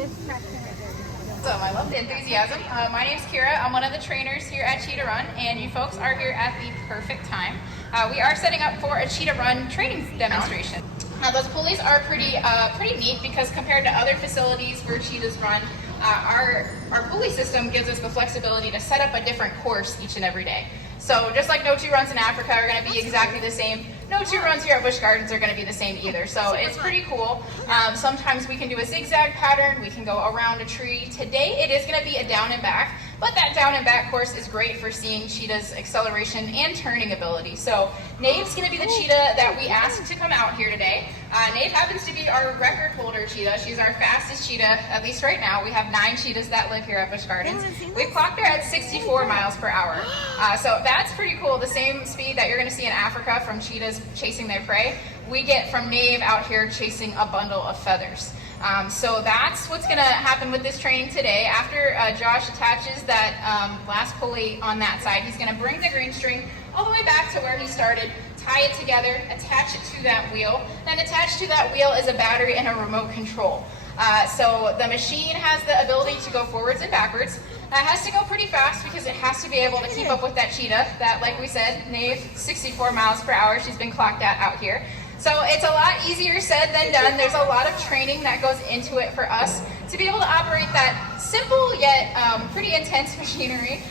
So I love the enthusiasm. My name's Kira. I'm one of the trainers here at Cheetah Run, and you folks are here at the perfect time. We are setting up for a Cheetah Run training demonstration. Now those pulleys are pretty neat because compared to other facilities where cheetahs run, our pulley system gives us the flexibility to set up a different course each and every day. So just like no two runs in Africa are going to be exactly the same, no two runs here at Busch Gardens are going to be the same either. So it's pretty cool. Sometimes we can do a zigzag pattern, we can go around a tree. Today it is going to be a down and back, but that down and back course is great for seeing cheetah's acceleration and turning ability. So Nave's going to be the cheetah that we asked to come out here today. Nave happens to be our record holder cheetah. She's our fastest cheetah, at least right now. We have 9 cheetahs that live here at Busch Gardens. We've clocked her at 64 miles per hour. So that's pretty cool. The same speed that you're going to see in Africa from cheetahs chasing their prey, we get from Nave out here chasing a bundle of feathers. So that's what's going to happen with this training today. After Josh attaches that last pulley on that side, he's going to bring the green string all the way back to where he started, tie it together, attach it to that wheel. Then attached to that wheel is a battery and a remote control. So the machine has the ability to go forwards and backwards. It has to go pretty fast because it has to be able to keep up with that cheetah that, like we said, Nave, 64 miles per hour she's been clocked at out here. So it's a lot easier said than done. There's a lot of training that goes into it for us to be able to operate that simple yet pretty intense machinery.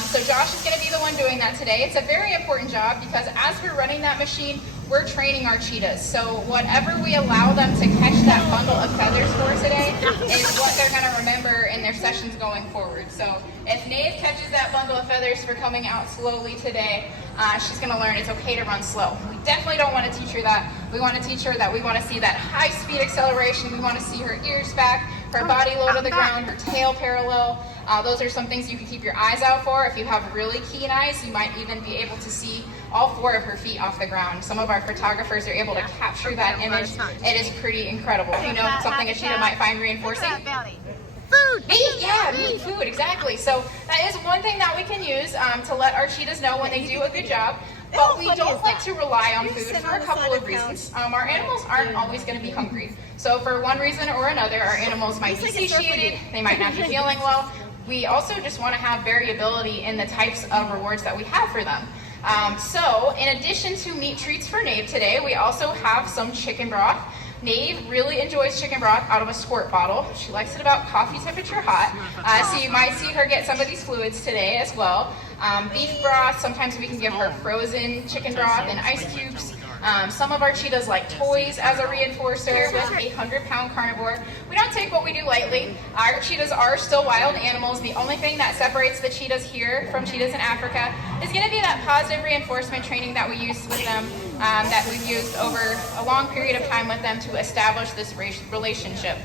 So Josh is going to be the one doing that today. It's a very important job because as we're running that machine, we're training our cheetahs. So whatever we allow them to catch that bundle of feathers for today is what they're going to remember in their sessions going forward. So if Nave catches that bundle of feathers for coming out slowly today, she's going to learn it's okay to run slow. We definitely don't want to teach her that. We want to teach her that we want to see that high speed acceleration. We want to see her ears back, her body low to the ground, her tail parallel. Those are some things you can keep your eyes out for. If you have really keen eyes, you might even be able to see all 4 of her feet off the ground. Some of our photographers are able to capture that image. It is pretty incredible. You know, something a cheetah might find reinforcing? Food! Meat, yeah, meat, food, exactly. So that is one thing that we can use to let our cheetahs know when they do a good job. But we don't like to rely on food for a couple of reasons. Our animals aren't always going to be hungry. So for one reason or another, our animals might be satiated, they might not be feeling well. We also just want to have variability in the types of rewards that we have for them. So in addition to meat treats for Nave today, we also have some chicken broth. Nave really enjoys chicken broth out of a squirt bottle. She likes it about coffee temperature hot. So you might see her get some of these fluids today as well. Beef broth, sometimes we can give her frozen chicken broth and ice cubes. Some of our cheetahs like toys as a reinforcer with a 100-pound carnivore. We don't take what we do lightly. Our cheetahs are still wild animals. The only thing that separates the cheetahs here from cheetahs in Africa is going to be that positive reinforcement training that we use with them, that we've used over a long period of time with them to establish this relationship.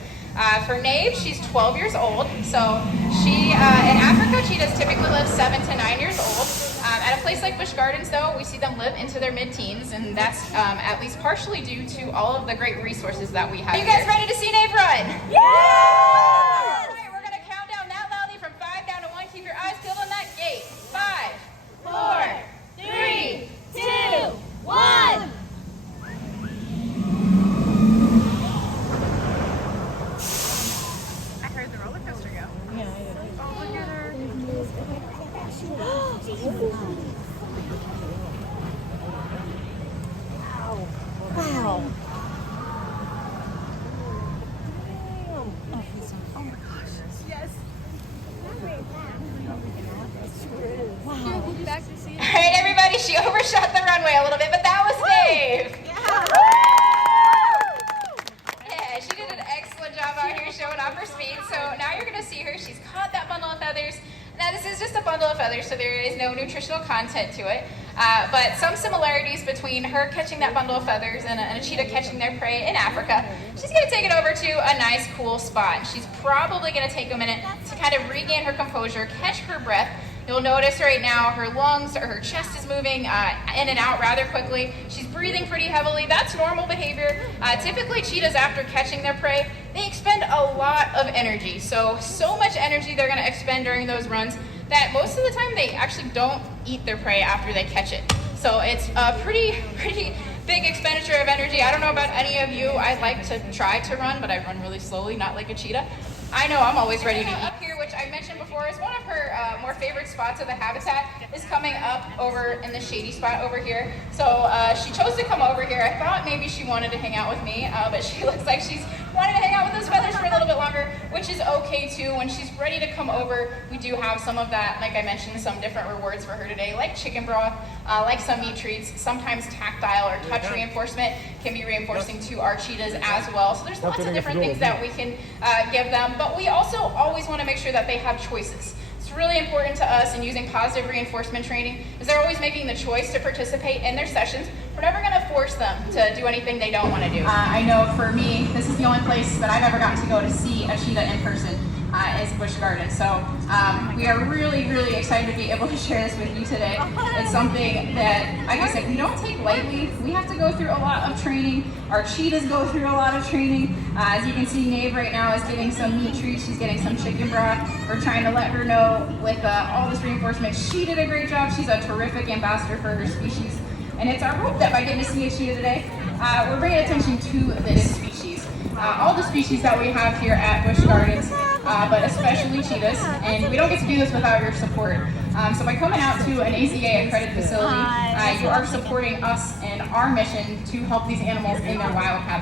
For Nave, she's 12 years old. So she, in Africa, cheetahs typically live 7 to 9 years old. At a place like Busch Gardens, though, we see them live into their mid-teens, and that's at least partially due to all of the great resources that we have. Are you guys ready to see Nave run? Yeah! All right, we're going to count down that loudly from 5 down to 1. Keep your eyes peeled on that gate. 5, 4, 3, 2, 1! I heard the roller coaster go. Yeah, I did. Oh, look at her. Wow. Oh my gosh. Yes. Wow. All right, everybody, she overshot the runway a little bit, but that was Dave. Yeah, she did an excellent job out here showing off her speed. So now you're going to see her. She's caught that bundle of feathers. Now this is just a bundle of feathers, so there is no nutritional content to it. But some similarities between her catching that bundle of feathers and a cheetah catching their prey in Africa. She's going to take it over to a nice, cool spot. She's probably going to take a minute to kind of regain her composure, catch her breath. You'll notice right now her lungs or her chest is moving in and out rather quickly. She's breathing pretty heavily. That's normal behavior. Typically, cheetahs, after catching their prey, they expend a lot of energy. So much energy they're going to expend during those runs that most of the time they actually don't eat their prey after they catch it. So it's a pretty big expenditure of energy. I don't know about any of you. I like to try to run, but I run really slowly, not like a cheetah. I know I'm always ready to eat. Up here, which I mentioned before, is one of her more favorite spots of the habitat, is coming up over in the shady spot over here. So she chose to come over here. I thought maybe she wanted to hang out with me, but she looks like she's wanting to hang out with those feathers for a little bit longer, which is okay too. When she's ready to come over, we do have some of that, like I mentioned, some different rewards for her today, like chicken broth, like some meat treats. Sometimes tactile or touch reinforcement can be reinforcing to our cheetahs as well. So there's lots of different things that we can give them, but we also always want to make sure that they have choices. It's really important to us in using positive reinforcement training is they're always making the choice to participate in their sessions. We're never going to force them to do anything they don't want to do. I know for me, this is the only place that I've ever gotten to go to see a cheetah in person. Is Busch Gardens. So we are really, really excited to be able to share this with you today. It's something that, like I said, we don't take lightly. We have to go through a lot of training. Our cheetahs go through a lot of training. As you can see, Nave right now is getting some meat treats. She's getting some chicken broth. We're trying to let her know with all this reinforcement, she did a great job. She's a terrific ambassador for her species. And it's our hope that by getting to see a cheetah today, we're bringing attention to this species. All the species that we have here at Busch Gardens, but especially cheetahs, and we don't get to do this without your support. So by coming out to an AZA accredited facility, you are supporting us and our mission to help these animals in their wild habitat.